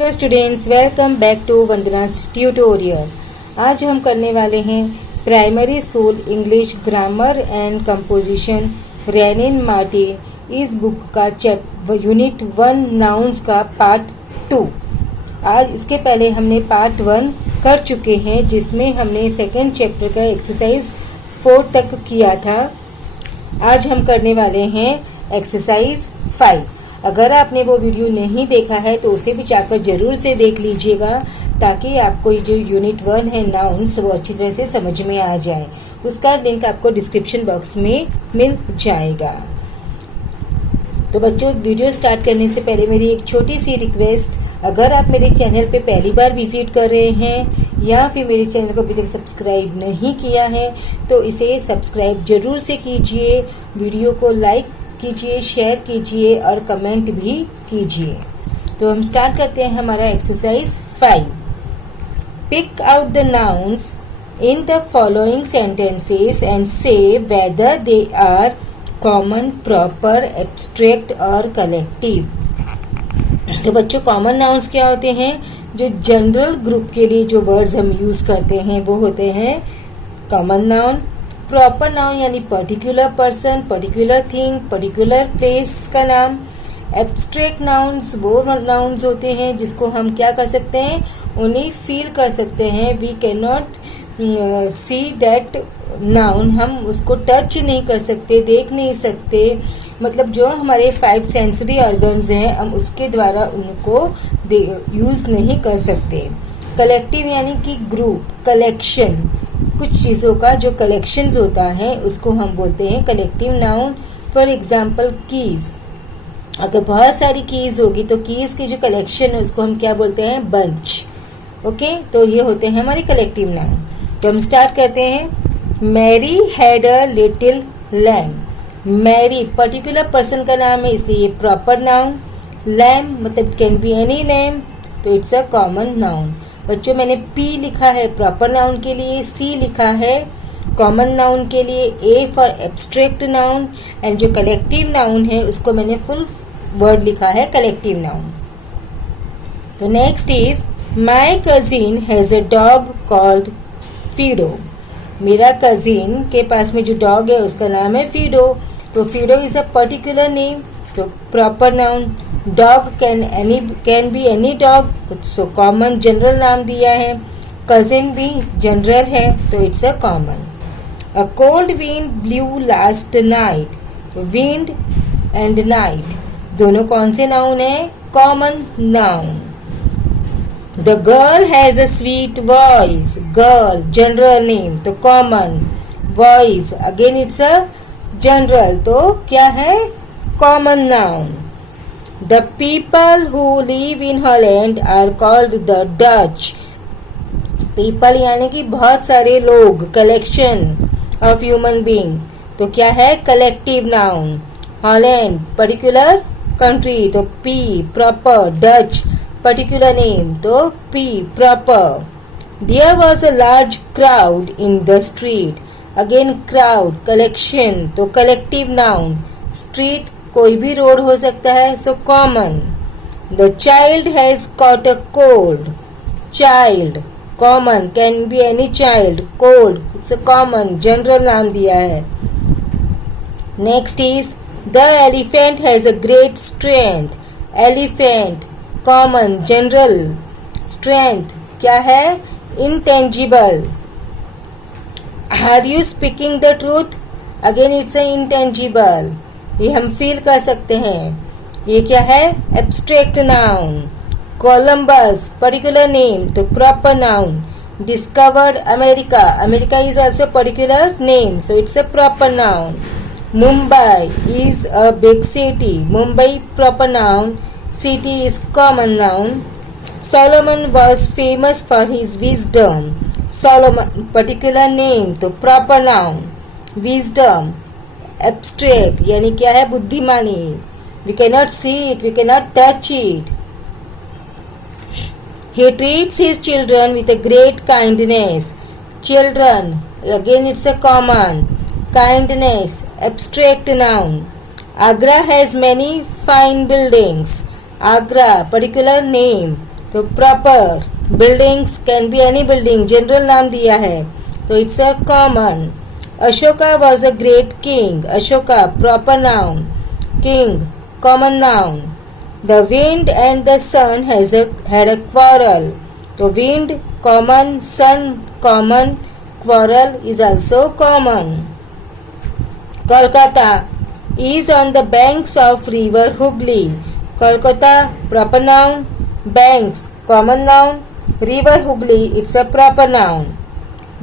Hello students, welcome back to Vandana's tutorial. आज हम करने वाले हैं primary school English grammar and composition Wren and Martin इस बुक का यूनिट 1 नाउन्स का पार्ट 2। आज इसके पहले हमने पार्ट 1 कर चुके हैं, जिसमें हमने सेकेंड चैप्टर का एक्सरसाइज 4 तक किया था। आज हम करने वाले हैं एक्सरसाइज 5। अगर आपने वो वीडियो नहीं देखा है तो उसे भी जाकर जरूर से देख लीजिएगा, ताकि आपको जो यूनिट 1 है नाउन्स वो अच्छी तरह से समझ में आ जाए। उसका लिंक आपको डिस्क्रिप्शन बॉक्स में मिल जाएगा। तो बच्चों, वीडियो स्टार्ट करने से पहले मेरी एक छोटी सी रिक्वेस्ट, अगर आप मेरे चैनल पे पहली बार विजिट कर रहे हैं या फिर मेरे चैनल को अभी तक सब्सक्राइब नहीं किया है तो इसे सब्सक्राइब जरूर से कीजिए, वीडियो को लाइक कीजिए, शेयर कीजिए और कमेंट भी कीजिए। तो हम स्टार्ट करते हैं हमारा exercise 5। Pick out the nouns in the following sentences and say whether they are common, proper, abstract और कलेक्टिव। तो बच्चों, कॉमन नाउन्स क्या होते हैं? जो जनरल ग्रुप के लिए जो वर्ड्स हम यूज करते हैं वो होते हैं कॉमन नाउन। प्रॉपर नाउन यानी particular person, particular thing, particular place का नाम। एब्स्ट्रैक्ट नाउन्स वो नाउन्स होते हैं जिसको हम क्या कर सकते हैं, ओनली फील कर सकते हैं। We can not see that noun, हम उसको टच नहीं कर सकते, देख नहीं सकते। मतलब जो हमारे 5 सेंसरी ऑर्गन्स हैं हम उसके द्वारा उनको यूज नहीं कर सकते। कलेक्टिव यानी कि ग्रुप, कलेक्शन, कुछ चीज़ों का जो कलेक्शंस होता है उसको हम बोलते हैं collective noun. For example keys, अगर बहुत सारी कीज होगी तो कीज की जो कलेक्शन है उसको हम क्या बोलते हैं, बंच। ओके, तो ये होते हैं हमारे कलेक्टिव नाउन। तो हम स्टार्ट करते हैं। Mary had a little lamb. Mary particular person का नाम है इसलिए प्रॉपर नाउन। लैम्ब मतलब कैन बी एनी लैम्ब, तो इट्स अ कॉमन नाउन। बच्चों, मैंने P लिखा है प्रॉपर नाउन के लिए, C लिखा है कॉमन नाउन के लिए, A for abstract noun, and जो कलेक्टिव नाउन है उसको मैंने फुल वर्ड लिखा है कलेक्टिव नाउन। तो next is my cousin has a dog called FIDO. मेरा कजिन के पास में जो डॉग है उसका नाम है फीडो। तो Fido is a particular name, तो proper noun. Dog can be any dog, so common general नाम दिया है। कजिन भी जनरल है तो it's a common. A cold wind blew last night, तो विंड एंड नाइट दोनों कौन से नाउन है, common noun. The girl has a sweet voice, girl general name तो common. Voice again it's a general, तो क्या है, common noun. The people who live in Holland are called the Dutch. People यानी कि बहुत सारे लोग, collection of human being, तो क्या है, collective noun। Holland particular country तो P proper, Dutch particular name तो P proper। There was a large crowd in the street, again crowd collection तो collective noun। Street कोई भी रोड हो सकता है, so common. The child has caught a cold, child common, can be any child. Cold it's a common general नाम दिया है। Next is the elephant has a great strength. Elephant common general, strength क्या है, intangible. Are you speaking the truth, again it's a intangible, ये हम feel कर सकते हैं। ये क्या है, abstract noun. Columbus particular name तो proper noun. Discovered America, America is also particular name so it's a proper noun. Mumbai is a big city, Mumbai proper noun, city is common noun. Solomon was famous for his wisdom, Solomon particular name तो proper noun. Wisdom abstract यानी क्या है, बुद्धिमानी। We can not see it, we can not touch it. He treats his children with a great kindness. Children again it's a common, kindness abstract noun. Agra has many fine buildings, Agra particular name, तो proper, buildings can be any building, general नाम दिया है तो it's a common. Ashoka was a great king. Ashoka proper noun, king common noun. The wind and the sun had a quarrel. तो wind common, sun common, quarrel is also common. Kolkata is on the banks of river Hooghly. Kolkata proper noun, banks common noun, river Hooghly it's a proper noun.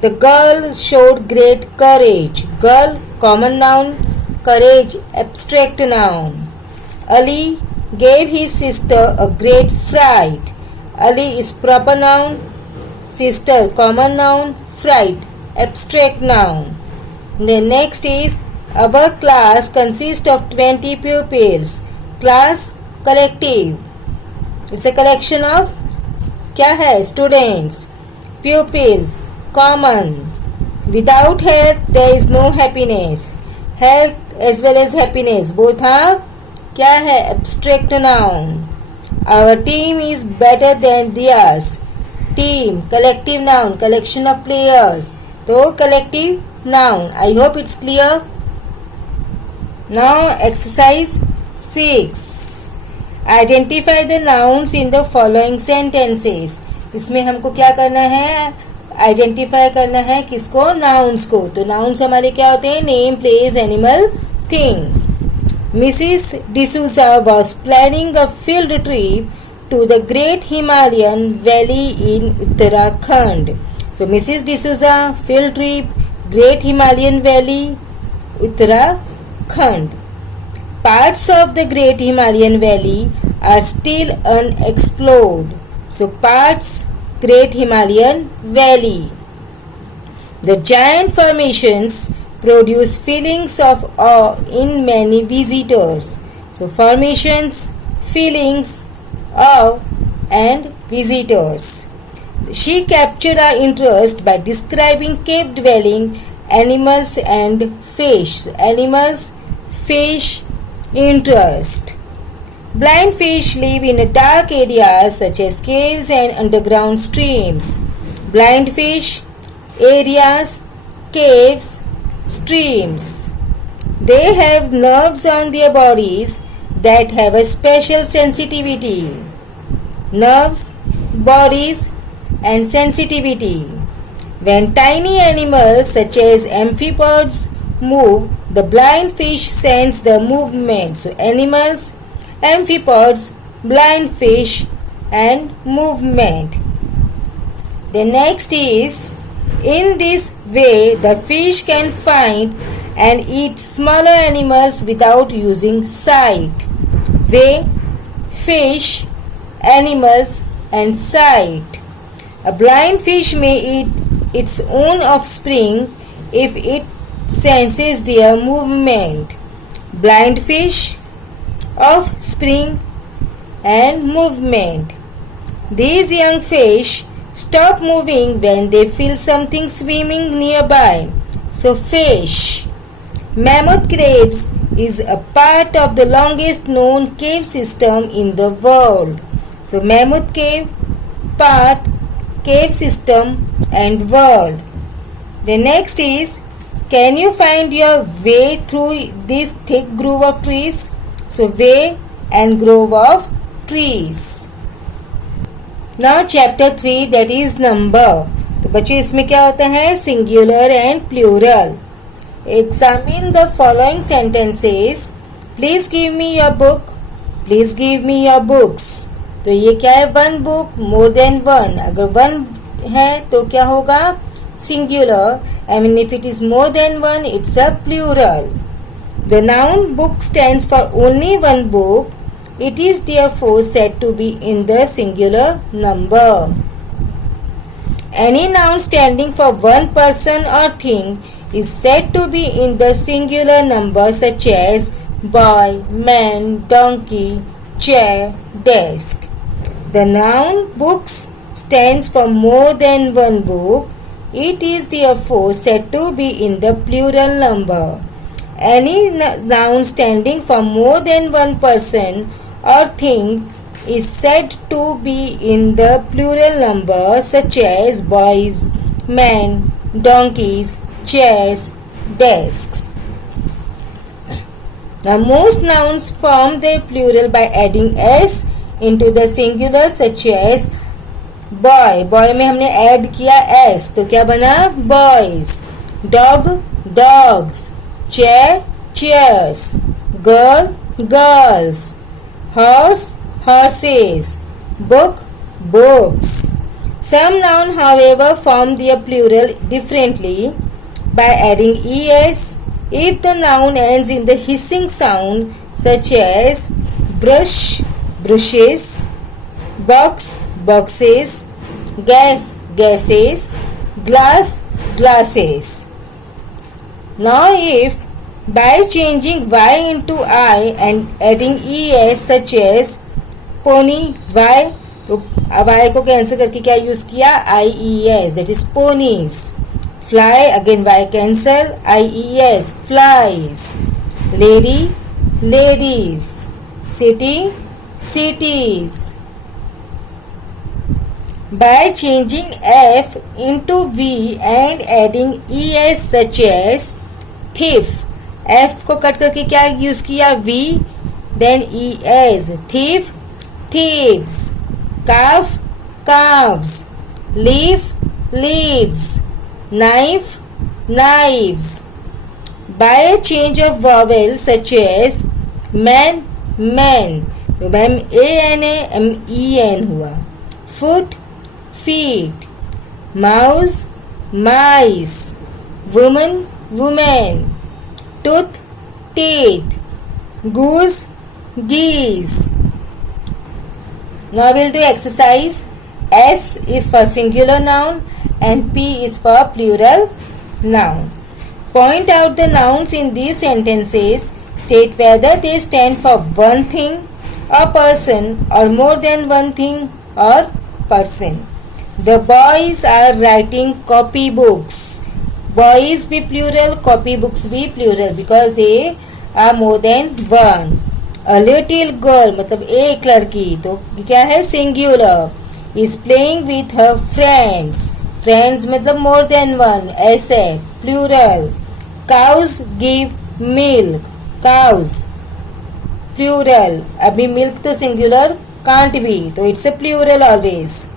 The girl showed great courage. Girl common noun, courage abstract noun. Ali gave his sister a great fright. Ali is proper noun, sister common noun, fright abstract noun. The next is our class consists of 20 pupils. Class collective, it's a collection of क्या है students. Pupils common. Without health there is no happiness. Health as well as happiness both are क्या है abstract noun. Our team is better than theirs. Team collective noun, collection of players, तो collective noun. I hope it's clear. Now exercise 6. Identify the nouns in the following sentences. इसमें हमको क्या करना है, identify करना है किसको, नाउन्स को. तो नाउन्स हमारे क्या होते हैं, name, place, animal, thing. Mrs D'Souza was planning a field trip to the great Himalayan valley in Uttarakhand. So Mrs. D'Souza, field trip, Great Himalayan Valley, Uttarakhand. Parts of the Great Himalayan Valley are still unexplored. So parts, Great Himalayan Valley. The giant formations produce feelings of awe in many visitors. So formations, feelings of and visitors. She captured our interest by describing cave dwelling animals and fish. Animals, fish, interest. Blind fish live in dark areas such as caves and underground streams. Blind fish, areas, caves, streams. They have nerves on their bodies that have a special sensitivity. Nerves, bodies and sensitivity. When tiny animals such as amphipods move, the blind fish sense the movement. So animals, amphipods, blind fish and movement. The next is, in this way the fish can find and eat smaller animals without using sight. Way, fish, animals and sight. A blind fish may eat its own offspring if it senses their movement. Blind fish, offspring and movement. These young fish stop moving when they feel something swimming nearby. So fish. Mammoth Caves is a part of the longest known cave system in the world. So Mammoth Cave, part, cave system and world. The next is, can you find your way through this thick grove of trees? So way and grove of trees. Now chapter 3, that is number. तो बच्चे इसमें क्या होता है, singular and plural. Examine the following sentences. Please give me your book. Please give me your books. तो ये क्या है, one book, more than one. अगर वन है तो क्या होगा, singular. I mean if it is more than one, it's a plural. The noun book stands for only one book. It is therefore said to be in the singular number. Any noun standing for one person or thing is said to be in the singular number, such as boy, man, donkey, chair, desk. The noun books stands for more than one book. It is therefore said to be in the plural number. Any noun standing for more than one person or thing is said to be in the plural number such as boys, men, donkeys, chairs, desks. Now most nouns form their plural by adding s into the singular such as boy. Boy में हमने add किया s तो क्या बना boys. Dog, dogs. Chair, chairs. Girl, girls. Horse, horses. Book, books. Some noun however form their plural differently by adding es if the noun ends in the hissing sound such as brush, brushes, box, boxes, gas, gases, glass, glasses. Now if by changing y into I and adding es such as pony, y, तो y को cancel करके क्या use किया ies, that is ponies. Fly, again y cancel, ies, flies. Lady, ladies. City, cities. By changing f into v and adding es such as thief, f को cut करके क्या use किया v, then es, thief, thieves. Calf, calves. Leaf, leaves. Knife, knives. By a change of vowel such as man, men, तो ma'am ANAMEN हुआ. Foot, feet. Mouse, mice. Woman, woman. Tooth, teeth. Goose, geese. Now we'll do exercise. S is for singular noun and P is for plural noun. Point out the nouns in these sentences. State whether they stand for one thing, a person, or more than one thing or person. The boys are writing copybooks. Boys be plural, copybooks be plural because they are more than one. A little girl मतलब एक लड़की तो क्या है singular, is playing with her friends. Friends मतलब more than one, ऐसे plural. Cows give milk. Cows plural. अभी milk तो singular can't be तो it's a plural always.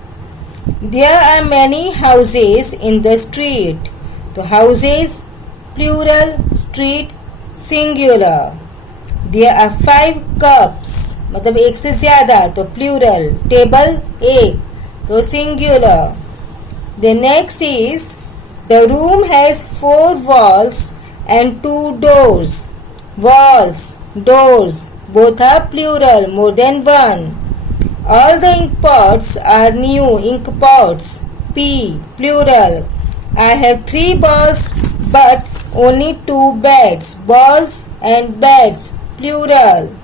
There are many houses in the street. तो houses plural, street singular. There are 5 cups मतलब एक से ज्यादा तो plural. Table एक तो singular. The next is the room has 4 walls and 2 doors. Walls, doors both are plural, more than one. All the ink pots are new. Ink pots P plural. I have 3 balls but only 2 bats. Balls and bats plural.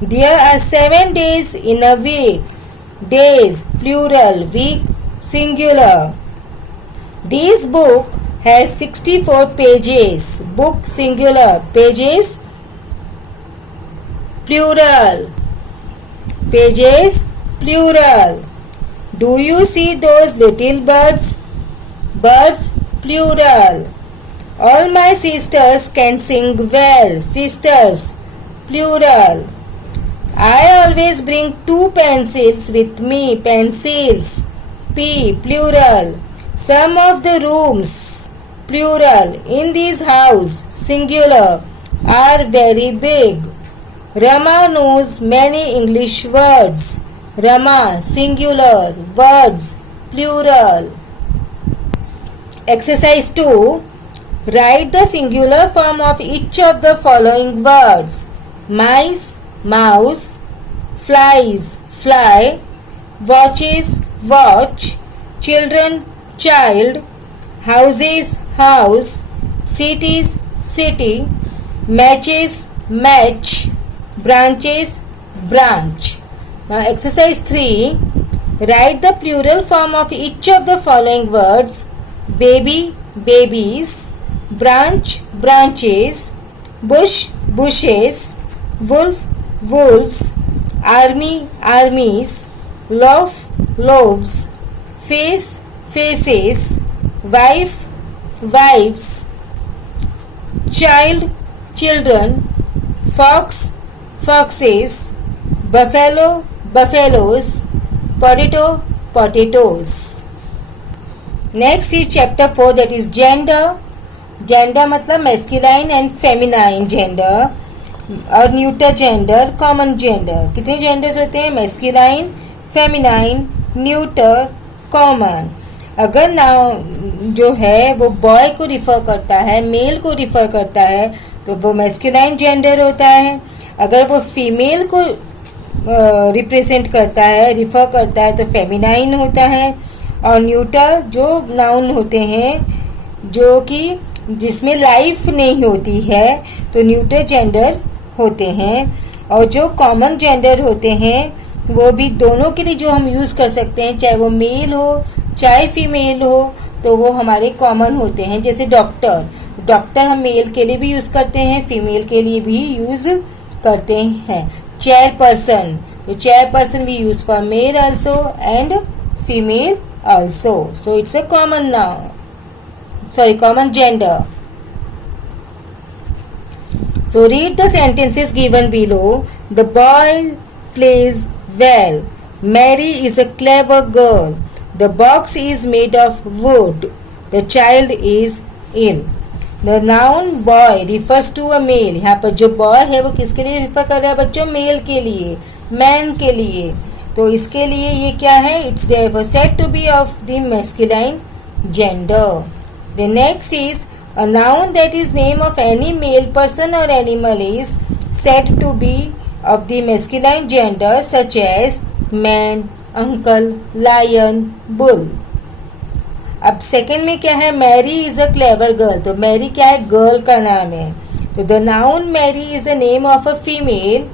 There are 7 days in a week. Days plural, week singular. This book has 64 pages. Book singular, pages plural. Pages plural. Do you see those little birds? Birds plural. All my sisters can sing well. Sisters plural. I always bring 2 pencils with me. Pencils P plural. Some of the rooms plural in this house singular are very big. Rama knows many English words. Rama singular, words plural. Exercise 2. Write the singular form of each of the following words. Mice, mouse. Flies, fly. Watches, watch. Children, child. Houses, house. Cities, city. Matches, match. Branches, branch. Now exercise 3. Write the plural form of each of the following words. Baby, babies. Branch, branches. Bush, bushes. Wolf, wolves. army, armies, loaf, loaves, face, faces, wife, wives, child, children, fox, foxes, buffalo, buffaloes, potato, potatoes. Next is chapter 4, that is gender. Gender मतलब masculine and feminine gender और neuter gender, common gender. कितने genders होते हैं? Masculine, feminine, neuter, common. अगर noun जो है वो boy को रिफर करता है, मेल को रिफर करता है, तो वो मैस्कुलाइन जेंडर होता है. अगर वो फीमेल को रिप्रेजेंट करता है, रिफर करता है, तो फेमिनाइन होता है. और न्यूटर जो नाउन होते हैं जो कि जिसमें लाइफ नहीं होती है, तो न्यूटर जेंडर होते हैं. और जो कॉमन जेंडर होते हैं वो भी दोनों के लिए जो हम यूज़ कर सकते हैं, चाहे वो मेल हो चाहे फीमेल हो, तो वो हमारे कॉमन होते हैं. जैसे डॉक्टर, डॉक्टर हम मेल के लिए भी यूज़ करते हैं, फीमेल के लिए भी यूज़ करते हैं. चेयरपर्सन, तो chairperson we use for male also and female also. So it's a common noun, sorry, common gender. So read the sentences given below. The boy plays well. Mary is a clever girl. The box is made of wood. The child is ill. The noun boy refers to a male. यहाँ पर जो boy है वो किसके लिए refer कर रहा है बच्चों? मेल के लिए, मैन के लिए. तो इसके लिए ये क्या है? It's therefore said to be of the masculine gender. The next is a noun that is name of any male person or animal is said to be of the masculine gender, such as man, uncle, lion, bull. अब second में क्या है? Mary is a clever girl. तो Mary क्या है? Girl का नाम है. तो the noun Mary is the name of a female.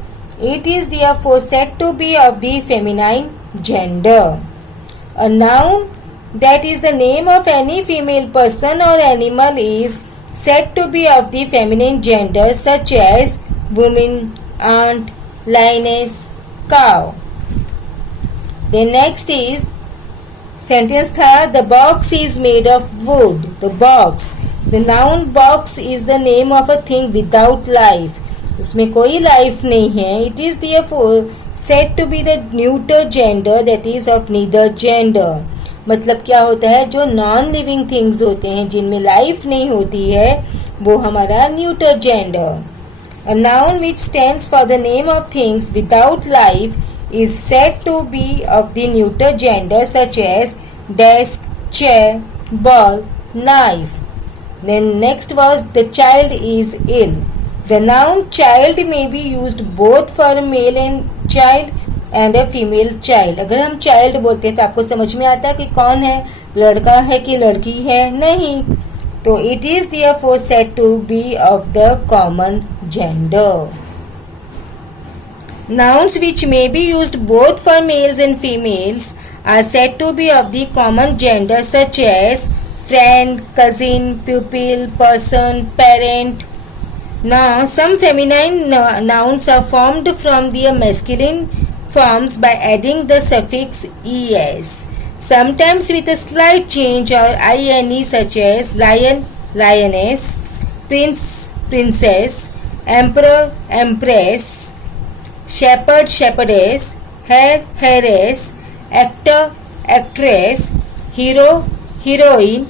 It is therefore said to be of the feminine gender. A noun that is the name of any female person or animal is said to be of the feminine gender, such as woman, aunt, lioness, cow. The next is sentence था, the box is made of wood. The box, the noun box is the name of a thing without life. उसमें कोई life नहीं है. It is therefore said to be the neuter gender, that is of neither gender. मतलब क्या होता है? जो non living things होते हैं जिनमें लाइफ नहीं होती है वो हमारा neuter gender. A noun which stands for the name of things without life is said to be of the neuter gender, such as desk, chair, ball, knife. Then next was the child is ill. The noun child may be used both for male and child and a female child. अगर हम child बोलते हैं तो आपको समझ में आता है कि कौन है? लड़का है कि लड़की है? नहीं. तो it is therefore said to be of the common gender. Nouns which may be used both for males and females are said to be of the common gender, such as friend, cousin, pupil, person, parent. Now some feminine nouns are formed from their masculine forms by adding the suffix es, sometimes with a slight change or ine, such as lion, lioness, prince, princess, emperor, empress, shepherd, shepherdess, hare, heiress, actor, actress, hero, heroine.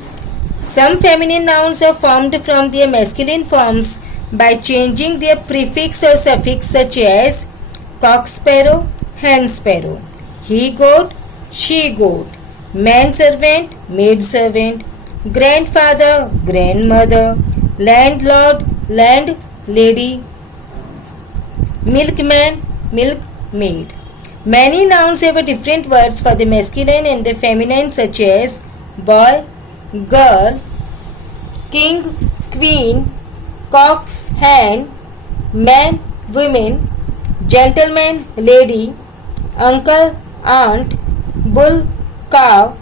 Some feminine nouns are formed from their masculine forms by changing their prefix or suffix, such as cock sparrow, hen sparrow, he goat, she goat, man servant, maid servant, grandfather, grandmother, landlord, landlady, milkman, milkmaid. Many nouns have a different words for the masculine and the feminine, such as boy, girl, king, queen, cock, hen, man, women, gentleman, lady, uncle, aunt, bull, cow,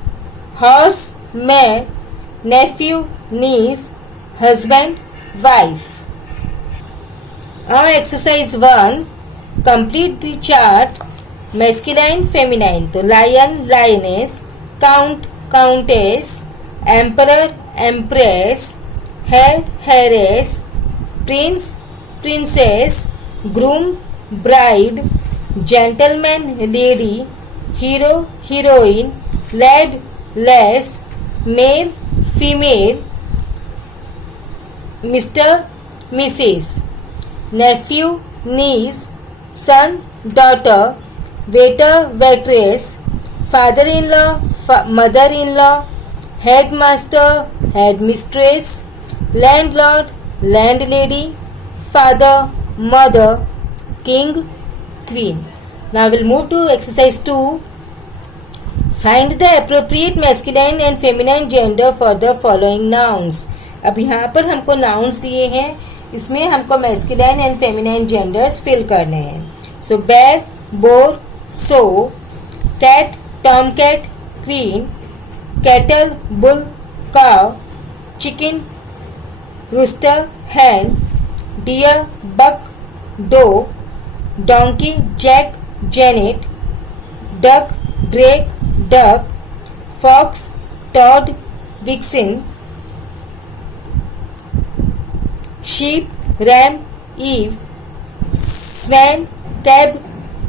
horse, mare, nephew, niece, husband, wife. Exercise 1. Complete the chart masculine feminine, तो lion lioness, count countess, emperor empress, heir heiress, prince princess, groom bride, gentleman lady, hero heroine, lad lass, male female, Mr Mrs, nephew niece, son daughter, waiter waitress, father in law mother in law, headmaster headmistress, landlord landlady, father mother, king queen. Now we'll move to exercise 2. Find the appropriate masculine and feminine gender for the following nouns. अब यहाँ पर हमको nouns दिए हैं, इसमें हमको masculine and feminine genders fill करने हैं. So bear, boar, sow, cat, tomcat, queen, cattle, bull, cow, chicken, rooster, hen, deer, buck, doe, donkey, jack, janet, duck, drake, duck, fox, toad, vixen, sheep, ram, eve, swan, cab,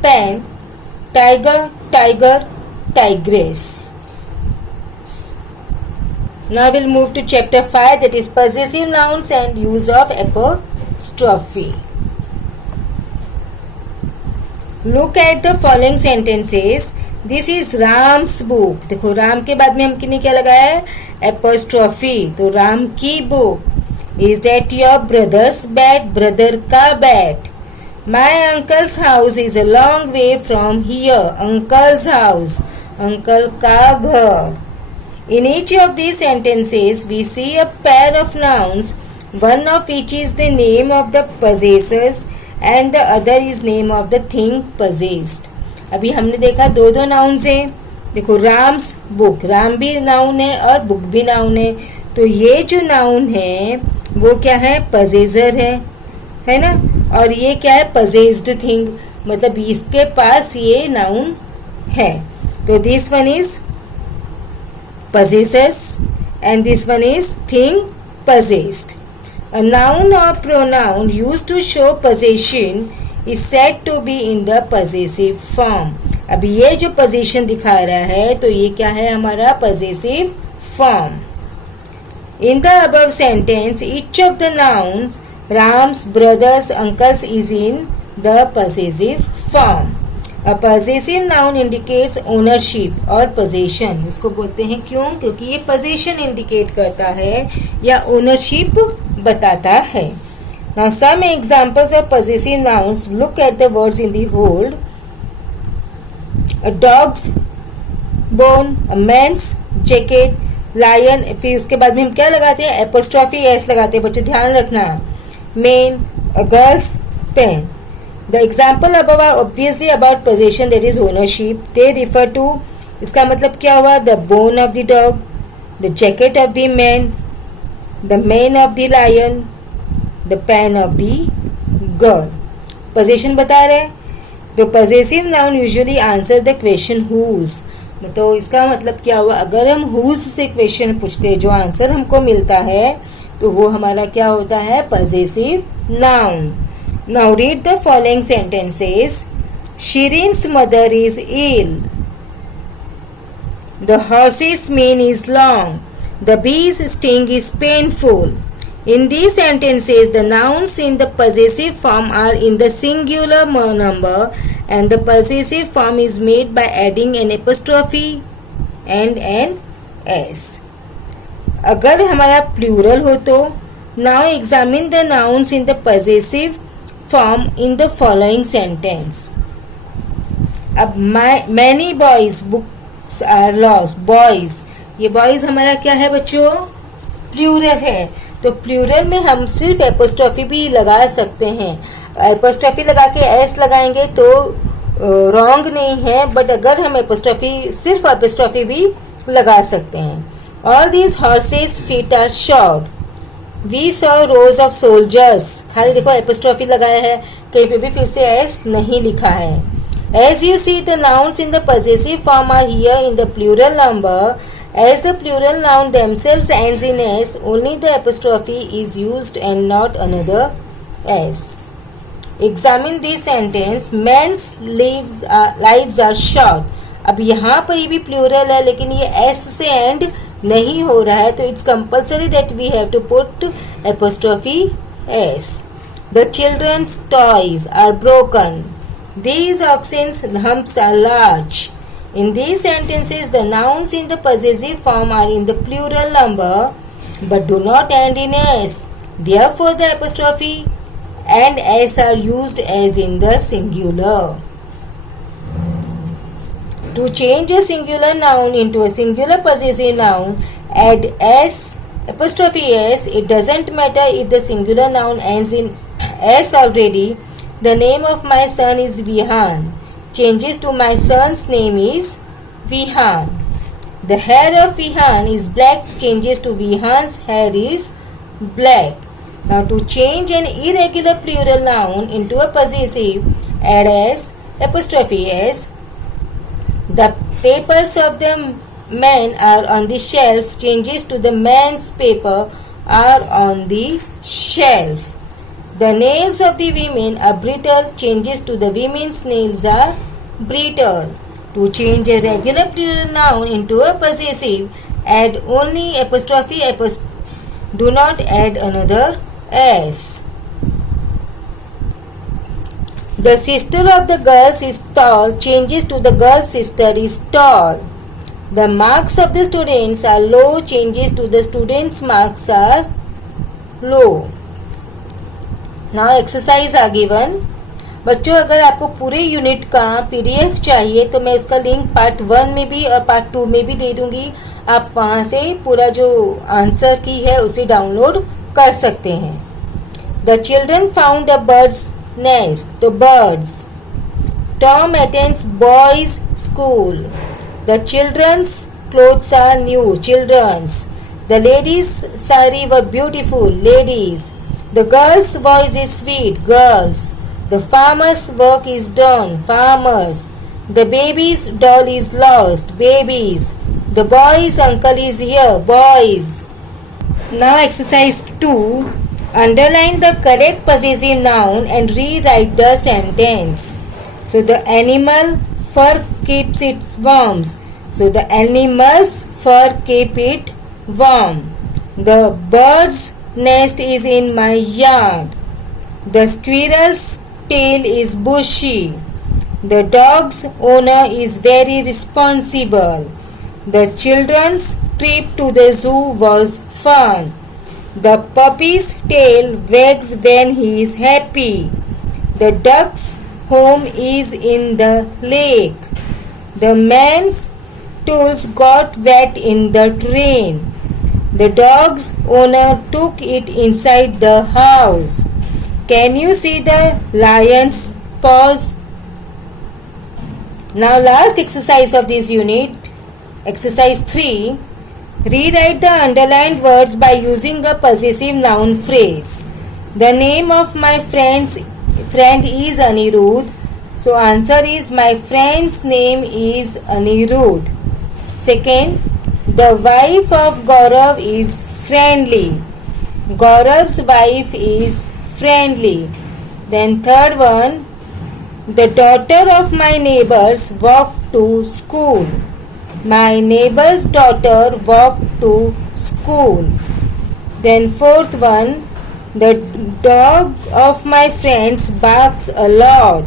pan, tiger, tiger, tigress. Now we'll move to chapter 5, that is possessive nouns and use of apostrophe. Look at the following sentences. This is Ram's book. देखो राम के बाद में हमने क्या लगाया है, apostrophe. तो राम की book. Is that your brother's bat? Brother का bat. My uncle's house is a long way from here. Uncle's house. Uncle का घर. In each of these sentences, we see a pair of nouns. One of each is the name of the possessors and the other is name of the thing possessed. अभी हमने देखा दो दो nouns हैं. देखो Ram's book, Ram भी noun है और बुक भी नाउन है. तो ये जो नाउन है वो क्या है, पजेसर है ना. और ये क्या है, पजेस्ड थिंग, मतलब इसके पास ये नाउन है. तो this one is possessors and this one is thing possessed. A noun or pronoun used to show possession is said to be in the possessive form. अब ये जो possession दिखा रहा है तो ये क्या है, हमारा possessive form. In the above sentence, each of the nouns Ram's, brothers, uncles is in the possessive form. A possessive noun indicates ownership और possession. इसको बोलते हैं क्यों, क्योंकि ये possession indicate करता है या ownership बताता है. Now some examples of possessive nouns. Look at the words in the hold. A dog's bone, a man's jacket, lion. फिर उसके बाद में हम क्या लगाते हैं, apostrophe s लगाते हैं. बच्चों ध्यान रखना. Man, a girl's pen. The example above are obviously about possession, that is ownership. They refer to, इसका मतलब क्या हुआ, the bone of the dog, the jacket of the man, the mane of the lion, the pen of the girl. Possession बता रहे. तो possessive noun usually answer the question whose. तो इसका मतलब क्या हुआ, अगर हम whose से क्वेश्चन पूछते हैं, जो आंसर हमको मिलता है तो वो हमारा क्या होता है, possessive noun. Now read the following sentences. Shirin's mother is ill. The horse's mane is long. The bee's sting is painful. In these sentences, the nouns in the possessive form are in the singular number and the possessive form is made by adding an apostrophe and an s. अगर हमारा plural हो तो now examine the nouns in the possessive form in the following sentence. अब many boys books are lost. Boys, ये boys हमारा क्या है बच्चों, प्लूरल है. तो प्लूरल में हम सिर्फ एपोस्ट्रॉफी भी लगा सकते हैं. एपोस्ट्रॉफी लगा के एस लगाएंगे तो रॉन्ग नहीं है, बट अगर हम एपोस्ट्रॉफी सिर्फ एपोस्ट्रॉफी भी लगा सकते हैं. All these horses' feet are shod. We saw rows of soldiers, खाली देखो एपोस्ट्रॉफी लगाया है, कहीं पे भी फिर से एस नहीं लिखा है. As you see the nouns in the possessive form are here in the plural number. As the plural noun themselves ends in s, only the apostrophe is used and not another s. Examine this sentence. Men's lives are short. अब यहाँ पर ये भी plural है लेकिन ये s से and नहीं हो रहा है, तो it's compulsory that we have to put apostrophe s. The children's toys are broken. These oxen's humps are large. In these sentences, the nouns in the possessive form are in the plural number but do not end in s. Therefore, the apostrophe and s are used as in the singular. To change a singular noun into a singular possessive noun, add s apostrophe s. It doesn't matter if the singular noun ends in s already. The name of my son is Vihan. Changes to my son's name is Vihan. The hair of Vihan is black. Changes to Vihan's hair is black. Now to change an irregular plural noun into a possessive, add s apostrophe s. The papers of the men are on the shelf. Changes to the man's paper are on the shelf. The nails of the women are brittle. Changes to the women's nails are brittle. To change a regular plural noun into a possessive, add only apostrophe. Do not add another s. The sister of the girls is tall. Changes to the girl's sister is tall. The marks of the students are low. Changes to the students' marks are low. Now exercise are given. बच्चों अगर आपको पूरे unit का PDF चाहिए तो मैं उसका link part 1 में भी और पार्ट 2 में भी दे दूंगी. आप वहां से पूरा जो आंसर की है उसे डाउनलोड कर सकते हैं. The children found a bird's nest. तो bird's. Tom attends boys' school. The children's clothes are new. Children's. The ladies' sari were beautiful. Ladies'. The girl's voice is sweet. Girls. The farmer's work is done. Farmers. The baby's doll is lost. Babies. The boy's uncle is here. Boys. Now exercise 2. Underline the correct possessive noun and rewrite the sentence. So the animal fur keeps its warm. So the animal's fur keep it warm. The bird's nest is in my yard. The squirrel's tail is bushy. The dog's owner is very responsible. The children's trip to the zoo was fun. The puppy's tail wags when he is happy. The duck's home is in the lake. The man's tools got wet in the rain. The dog's owner took it inside the house. Can you see the lion's paws? Now last exercise of this unit, exercise 3. Rewrite the underlined words by using a possessive noun phrase. The name of my friend is Anirudh. So answer is my friend's name is Anirudh. Second, the wife of Gaurav is friendly. Gaurav's wife is friendly. Then third one, the daughter of my neighbors walked to school. My neighbor's daughter walked to school. Then fourth one, the dog of my friends barks a lot.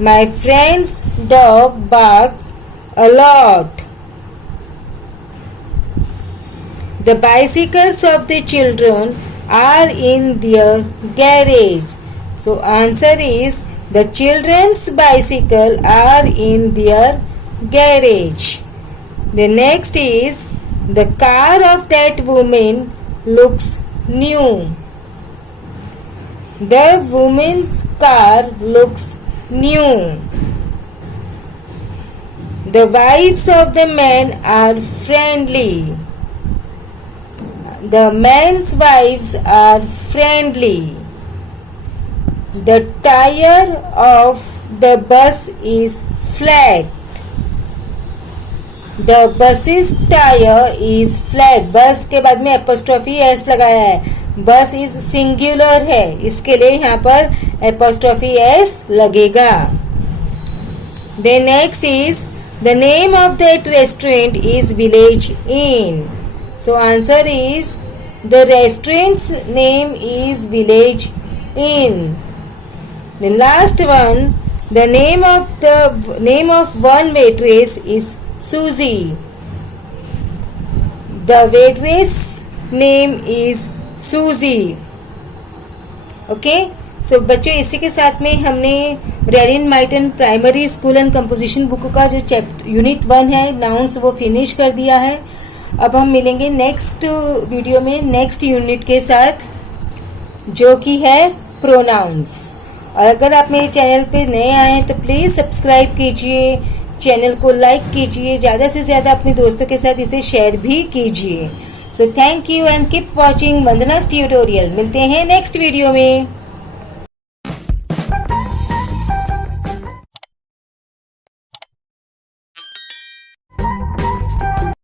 My friend's dog barks a lot. The bicycles of the children are in their garage. So answer is the children's bicycle are in their garage. The next is the car of that woman looks new. The woman's car looks new. The wives of the men are friendly. The man's wives are friendly. The tire of the bus is flat. The bus's tire is flat. बस के बाद में apostrophe S लगाया है. बस is singular है, इसके लिए यहाँ पर एपोस्ट्रोफी एस लगेगा. Then next is the name of that restaurant is Village Inn. So answer is the restaurant's name is Village Inn. The last one, the name of one waitress is Susie. The waitress name is Susie. Okay. So बच्चों इसी के साथ में हमने Wren Martin primary school and composition book का जो unit 1 है nouns वो फिनिश कर दिया है. अब हम मिलेंगे नेक्स्ट वीडियो में नेक्स्ट यूनिट के साथ जो कि है प्रोनाउंस. और अगर आप मेरे चैनल पे नए आए हैं तो प्लीज़ सब्सक्राइब कीजिए, चैनल को लाइक कीजिए, ज़्यादा से ज़्यादा अपने दोस्तों के साथ इसे शेयर भी कीजिए. So thank you and keep watching Vandana's tutorial. मिलते हैं नेक्स्ट वीडियो में.